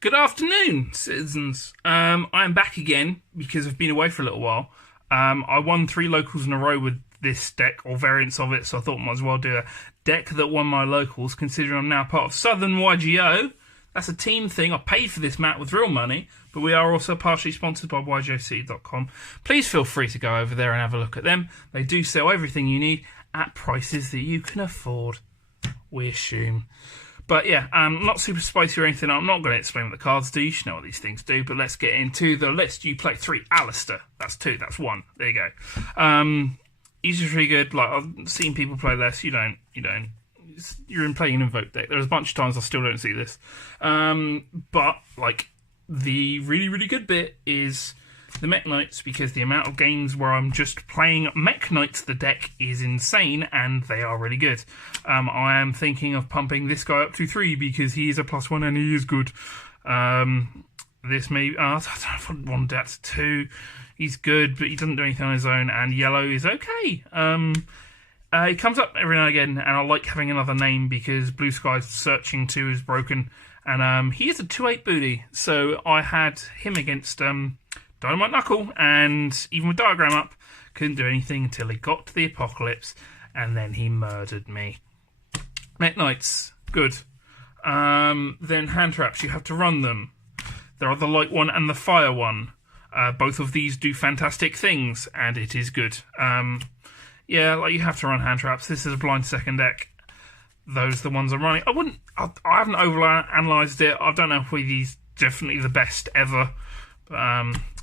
Good afternoon, citizens. I am back again because I've been away for a little while. I won 3 locals in a row with this deck, or variants of it, so I thought I might as well do a deck that won my locals, considering I'm now part of Southern yugioh. That's a team thing. I paid for this mat with real money, but we are also partially sponsored by yugiohcity.com. Please feel free to go over there and have a look at them. They do sell everything you need at prices that you can afford, we assume. But yeah, not super spicy or anything. I'm not going to explain what the cards do. You should know what these things do. But let's get into the list. You play 3. Alister. That's 2. That's 1. There you go. He's just really good. Like, I've seen people play less. You don't. You're playing an Invoked deck. There's a bunch of times I still don't see this. But, like, the really, really good bit is the Mekk Knights, because the amount of games where I'm just playing Mekk Knights, the deck is insane, and they are really good. I am thinking of pumping this guy up to 3 because he is a +1 and he is good. This may... I don't know if I want that to 2. He's good, but he doesn't do anything on his own, and yellow is okay. He comes up every now and again, and I like having another name because Blue Sky's Searching 2 is broken, and he is a 2/8 booty, so I had him against... Dynamite Knuckle, and even with Diagram up, couldn't do anything until he got to the Apocalypse, and then he murdered me. Mekk Knights, good. Then Hand Traps, you have to run them. There are the Light one and the Fire one. Both of these do fantastic things, and it is good. Yeah, like you have to run Hand Traps. This is a blind second deck. Those are the ones I'm running. I haven't overanalyzed it. I don't know if these definitely the best ever.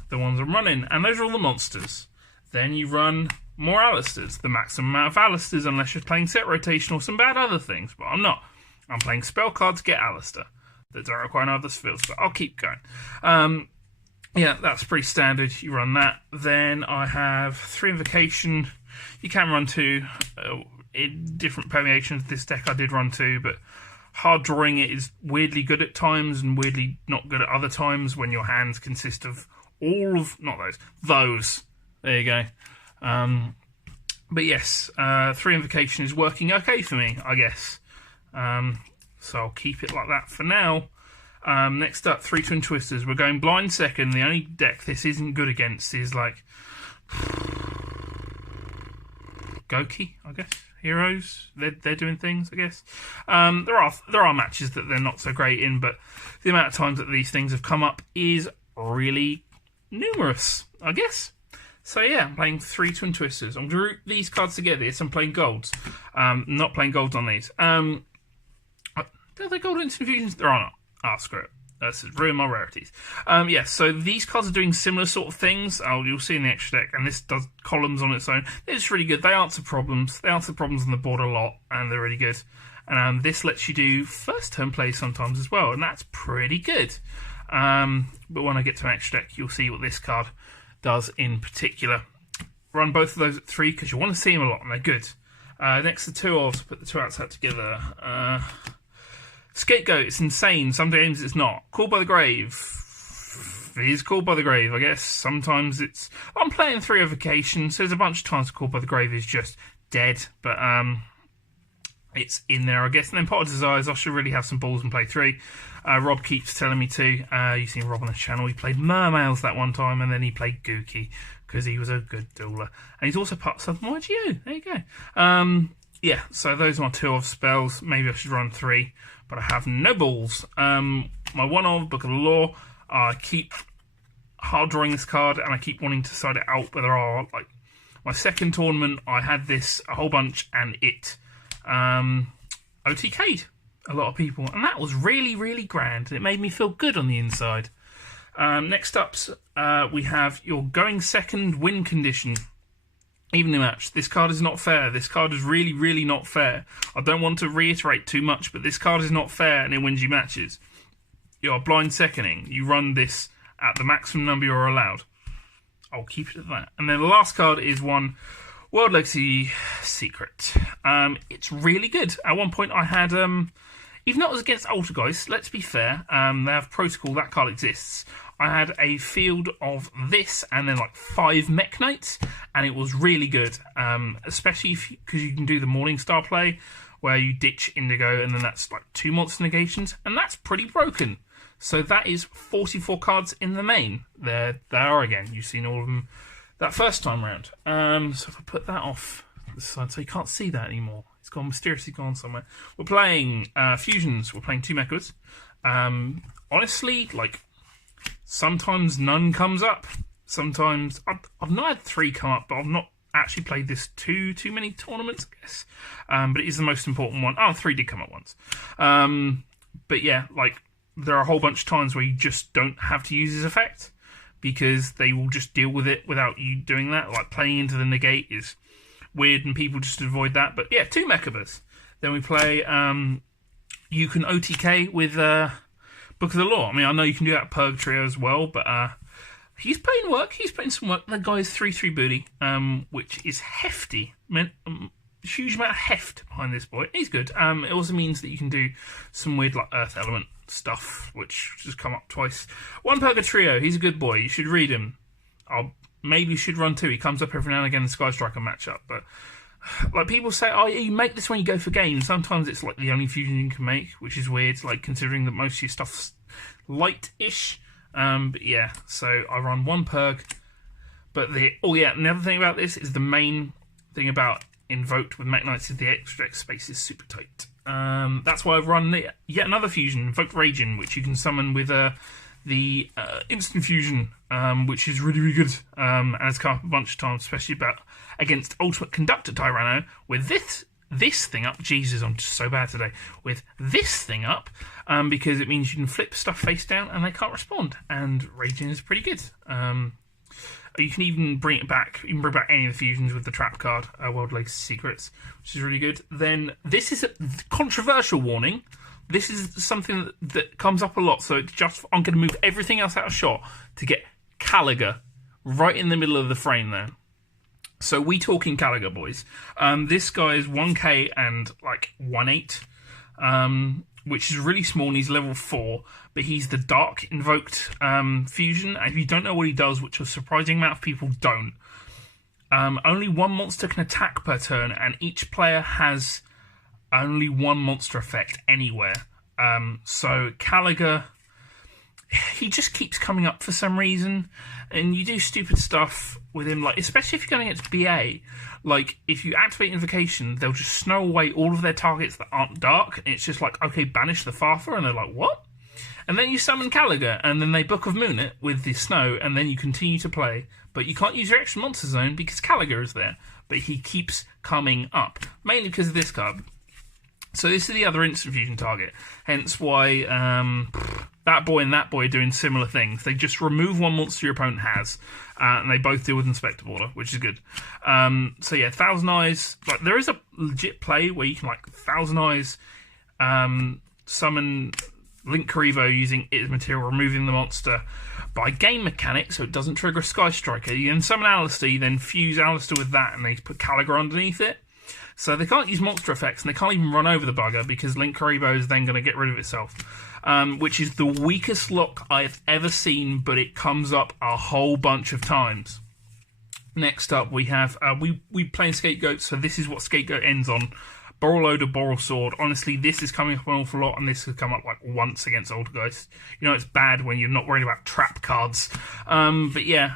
The ones I'm running, and those are all the monsters. Then you run more Alisters, the maximum amount of Alisters, unless you're playing set rotation or some bad other things, but I'm not. I'm playing spell cards, get Alister. That don't require no other spells, but I'll keep going. Yeah, that's pretty standard. You run that. Then I have 3 Invocation. You can run 2 in different permeations. This deck I did run 2, but hard drawing it is weirdly good at times and weirdly not good at other times when your hands consist of all of... not those. There you go. But yes, 3 Invocation is working okay for me, I guess. So I'll keep it like that for now. Next up, 3 Twin Twisters. We're going blind second. The only deck this isn't good against is like... Goki, I guess. Heroes, they're doing things, I guess. There are matches that they're not so great in, but the amount of times that these things have come up is really numerous, I guess. So yeah, I'm playing 3 Twin Twisters. I'm going to group these cards together. Yes, I'm playing golds. Not playing golds on these. Are there gold instant fusions? There are not. Ah, screw it. That's ruin my rarities. Yeah, so these cards are doing similar sort of things. You'll see in the extra deck, and this does columns on its own. It's really good. They answer problems. They answer problems on the board a lot, and they're really good. And this lets you do first turn plays sometimes as well, and that's pretty good. But when I get to an extra deck, you'll see what this card does in particular. Run both of those at 3 because you want to see them a lot, and they're good. Next, the 2 I'll put the 2 outside together. Scapegoat, it's insane. Some games it's not. Called by the Grave. It is Called by the Grave, I guess. Sometimes it's... I'm playing 3 Evocations, so there's a bunch of times Called by the Grave is just dead, but it's in there, I guess. And then Pot of Desires, I should really have some balls and play 3. Rob keeps telling me to. You've seen Rob on the channel. He played Mermails that one time, and then he played Gookie, because he was a good dueler. And he's also part of Southern yugioh. There you go. Yeah, so those are my 2 of spells. Maybe I should run 3, but I have no balls. My 1 of Book of the Law, I keep hard drawing this card, and I keep wanting to side it out, but there are, like, my second tournament, I had this a whole bunch, and it OTK'd a lot of people, and that was really, really grand. It made me feel good on the inside. Next up, we have your going second win condition. Evening match. This card is not fair. This card is really, really not fair. I don't want to reiterate too much, but this card is not fair and it wins you matches. You are blind seconding. You run this at the maximum number you're allowed. I'll keep it at that. And then the last card is one World Legacy Secret. It's really good. At one point I had, even though it was against Altergeist, let's be fair, they have Protocol, that card exists. I had a field of this and then like 5 Mekk Knights, and it was really good, especially because you can do the Morningstar play where you ditch Indigo and then that's like 2 monster negations, and that's pretty broken. So that is 44 cards in the main. There they are again. You've seen all of them that first time round. So if I put that off this side, so you can't see that anymore. It's gone mysteriously gone somewhere. We're playing fusions. We're playing 2 Mekkos. Honestly, like sometimes none comes up. Sometimes I've not had 3 come up, but I've not actually played this too many tournaments, I guess. But it is the most important one. 3 did come up once. But yeah, like there are a whole bunch of times where you just don't have to use his effect because they will just deal with it without you doing that. Like playing into the negate is weird and people just avoid that. But yeah, 2 Mekkos. Then we play you can OTK with Book of the Law. I mean, I know you can do that Purg Trio as well, but he's putting work. He's putting some work. That guy is 3/3 booty, which is hefty. Huge amount of heft behind this boy. He's good. It also means that you can do some weird like Earth Element stuff, which just come up twice. 1 Purga Trio. He's a good boy. You should read him. Maybe you should run 2. He comes up every now and again in the Sky Striker matchup, but like people say, oh, you make this when you go for games. Sometimes it's like the only fusion you can make, which is weird. Like considering that most of your stuff's light-ish. But yeah, so I run 1 Purg. But another thing about this is the main thing about Invoked with Mekk Knights is the extra deck space is super tight. That's why I've run yet another fusion, Invoked Raging, which you can summon with the instant fusion, which is really good. And it's come up a bunch of times, especially against Ultimate Conductor Tyranno with this thing up. Jesus, I'm just so bad today. With this thing up, because it means you can flip stuff face down and they can't respond. And Raging is pretty good. You can even bring it back. You can bring back any of the fusions with the trap card, World Legacy Secrets, which is really good. Then this is a controversial warning. This is something that comes up a lot. So I'm going to move everything else out of shot to get Caliga right in the middle of the frame there. So we talking Caliga, boys. This guy is 1k and like 1/8, which is really small, and he's level 4. But he's the Dark Invoked fusion. And if you don't know what he does, which a surprising amount of people don't, only 1 monster can attack per turn, and each player has only 1 monster effect anywhere. So Caliga, he just keeps coming up for some reason, and you do stupid stuff with him, like especially if you're going against BA. Like if you activate Invocation, they'll just snow away all of their targets that aren't dark, and it's just like, okay, banish the Farther, and they're like, what? And then you summon Caliga, and then they Book of Moon it with the snow, and then you continue to play. But you can't use your extra monster zone because Caliga is there. But he keeps coming up, mainly because of this card. So this is the other instant fusion target. Hence why that boy and that boy are doing similar things. They just remove 1 monster your opponent has, and they both deal with Inspector Border, which is good. So yeah, Thousand Eyes. Like there is a legit play where you can like Thousand Eyes summon Link Karibo using its material, removing the monster by game mechanic, so it doesn't trigger Sky Striker. You then summon Alister, you then fuse Alister with that, and they put Caliga underneath it. So they can't use monster effects, and they can't even run over the bugger, because Link Karibo is then going to get rid of itself. Which is the weakest lock I've ever seen, but it comes up a whole bunch of times. Next up, we have, we playing Scapegoat, so this is what Scapegoat ends on. Boral Loader, Boral Sword. Honestly, this is coming up an awful lot, and this has come up like once against Altergeist. You know it's bad when you're not worried about trap cards. But yeah,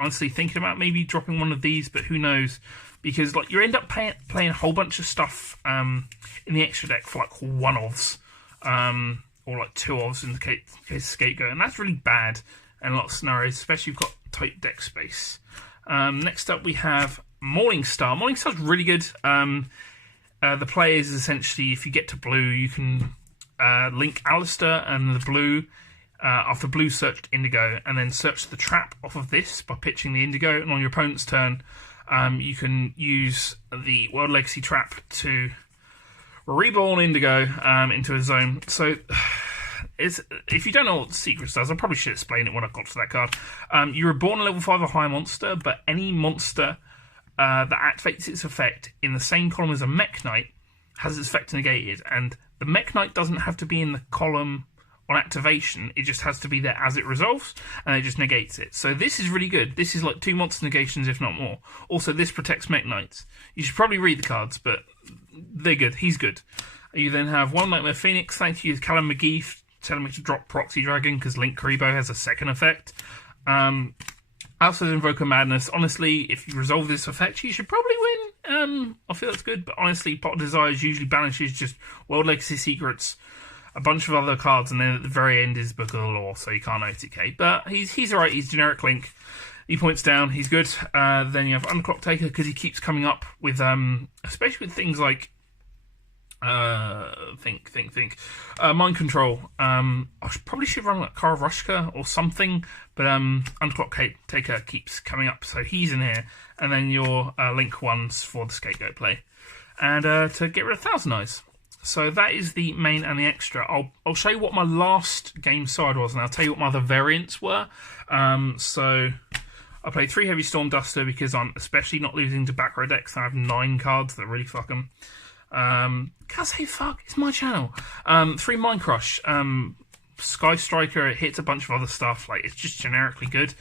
honestly, thinking about maybe dropping one of these, but who knows? Because like you end up playing a whole bunch of stuff in the extra deck for like one-offs, or like two-offs in the case of Scapegoat, and that's really bad in a lot of scenarios, especially if you've got tight deck space. Next up, we have Morningstar. Morningstar's really good. The play is essentially, if you get to blue, you can link Alister and the blue. After blue, searched Indigo, and then search the trap off of this by pitching the Indigo. And on your opponent's turn, you can use the World Legacy trap to reborn Indigo into a zone. So, if you don't know what the Secrets does, I probably should explain it when I got to that card. You reborn a level 5 or higher monster, but any monster that activates its effect in the same column as a Mekk Knight has its effect negated, and the Mekk Knight doesn't have to be in the column on activation, it just has to be there as it resolves, and it just negates it. So this is really good. This is like 2 monster negations, if not more. Also, this protects Mekk Knights. You should probably read the cards, but they're good. He's good. You then have 1 Nightmare Phoenix. Thank you, Callum McGee, telling me to drop Proxy Dragon because Link Karibo has a second effect. Also, Invoker Madness. Honestly, if you resolve this effect, you should probably win. I feel that's good, but honestly, Pot of Desires usually banishes just World Legacy Secrets, a bunch of other cards, and then at the very end is Book of the Law, so you can't OTK. But he's alright. He's generic Link. He points down. He's good. Then you have Unclock Taker because he keeps coming up with, especially with things like. Mind Control. Probably should run like Karavushka or something, but Unclock Taker keeps coming up, so he's in here. And then your Link ones for the Scapegoat play, and to get rid of Thousand Eyes. So that is the main and the extra. I'll show you what my last game side was, and I'll tell you what my other variants were. So I played 3 Heavy Storm Duster because I'm especially not losing to back row decks. I have 9 cards that really fuck them. Can't say fuck, it's my channel. 3 Mind Crush. Sky Striker, it hits a bunch of other stuff, like it's just generically good.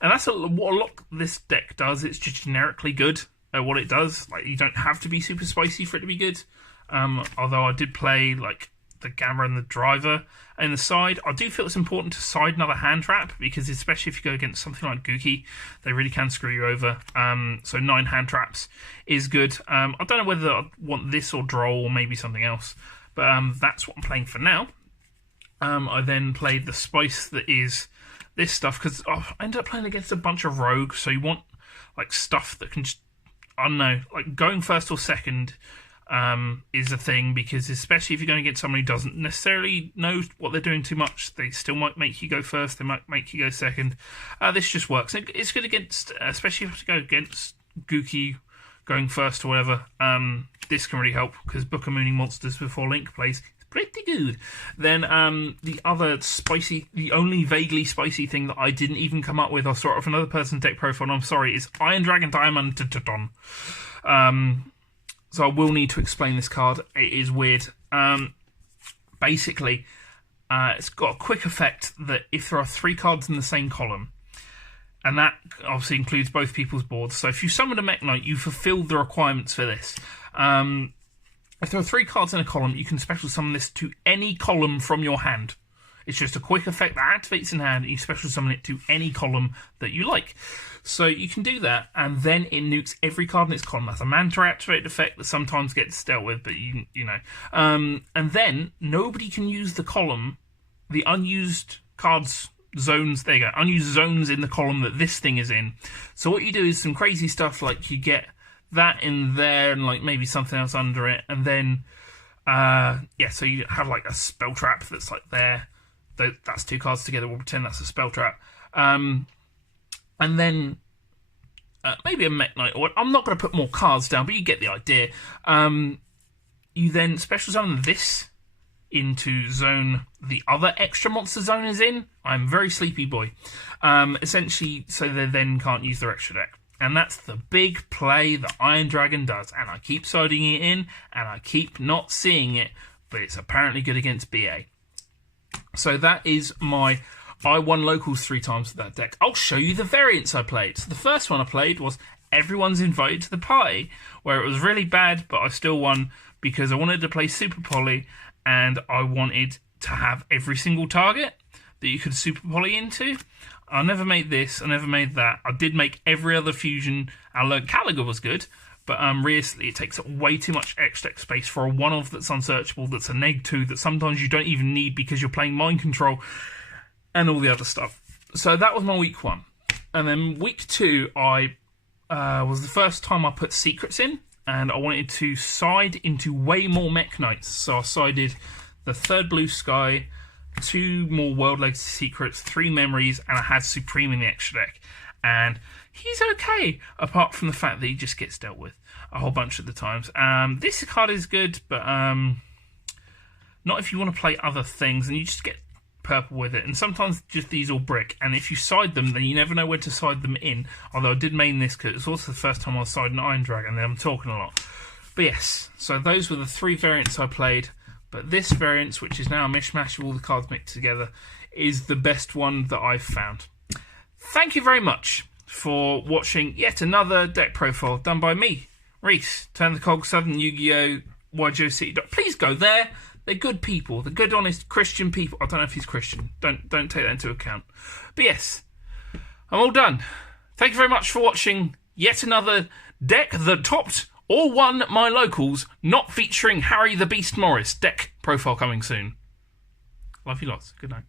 And that's what a lot of this deck does, it's just generically good at what it does. Like, you don't have to be super spicy for it to be good. Although I did play like the Gamma and the Driver in the side. I do feel it's important to side another hand trap, because especially if you go against something like Gookie, they really can screw you over. So 9 hand traps is good. I don't know whether I want this or Droll or maybe something else, but that's what I'm playing for now. I then played the spice that is this stuff, because I ended up playing against a bunch of rogues, so you want like stuff that can just, I don't know, like going first or second is a thing, because especially if you're going against someone who doesn't necessarily know what they're doing too much, they still might make you go first, they might make you go second. This just works. It's good against, especially if you have to go against Gookie going first or whatever. This can really help, because Book of Mooning Monsters before Link plays is pretty good. Then the other spicy, the only vaguely spicy thing that I didn't even come up with, I'll start off another person's deck profile, and I'm sorry, is Iron Dragon Diamond Titodon. So I will need to explain this card. It is weird. Basically, it's got a quick effect that if there are 3 cards in the same column, and that obviously includes both people's boards. So if you summon a Mekk Knight, you fulfill the requirements for this. If there are 3 cards in a column, you can special summon this to any column from your hand. It's just a quick effect that activates in hand, and you special summon it to any column that you like. So you can do that, and then it nukes every card in its column. That's a mana activated effect that sometimes gets dealt with, but you know. And then nobody can use the column, the unused cards, zones, there you go, unused zones in the column that this thing is in. So what you do is some crazy stuff, like you get that in there and like maybe something else under it, and then, so you have like a spell trap that's like there. That's 2 cards together, we'll pretend that's a spell trap. And then maybe a Mekk Knight, or I'm not going to put more cards down, but you get the idea. You then special summon this into zone the other extra monster zone is in. I'm very sleepy boy. Essentially, so they then can't use their extra deck. And that's the big play that Iron Dragon does. And I keep siding it in, and I keep not seeing it, but it's apparently good against BA. So that is my... I won locals 3 times with that deck. I'll show you the variants I played. So the first one I played was Everyone's Invited to the Party, where it was really bad, but I still won because I wanted to play Super Poly, and I wanted to have every single target that you could Super Poly into. I never made this, I never made that. I did make every other fusion. I learned Caligar was good, but realistically it takes up way too much extra deck space for a one-off that's unsearchable, that's a neg-2, that sometimes you don't even need because you're playing Mind Control, and all the other stuff. So that was my week 1. And then week 2, I was the first time I put secrets in, and I wanted to side into way more Mekk Knights. So I sided the 3rd Blue Sky, 2 more World Legacy Secrets, 3 Memories, and I had Supreme in the extra deck. And he's okay, apart from the fact that he just gets dealt with a whole bunch of the times. This card is good, but not if you want to play other things, and you just get purple with it, and sometimes just these all brick, and if you side them, then you never know where to side them in. Although I did main this because it's also the first time I was siding Iron Dragon, and I'm talking a lot. But yes, so those were the 3 variants I played, but this variant, which is now a mishmash of all the cards mixed together, is the best one that I've found. Thank you very much for watching yet another deck profile done by me, Reese. Turn the Cog, Southern Yu-Gi-Oh! Yugioh City. Please go there. They're good people. They're good, honest Christian people. I don't know if he's Christian. Don't take that into account. But yes, I'm all done. Thank you very much for watching yet another deck that topped or won my locals, not featuring Harry the Beast Morris. Deck profile coming soon. Love you lots. Good night.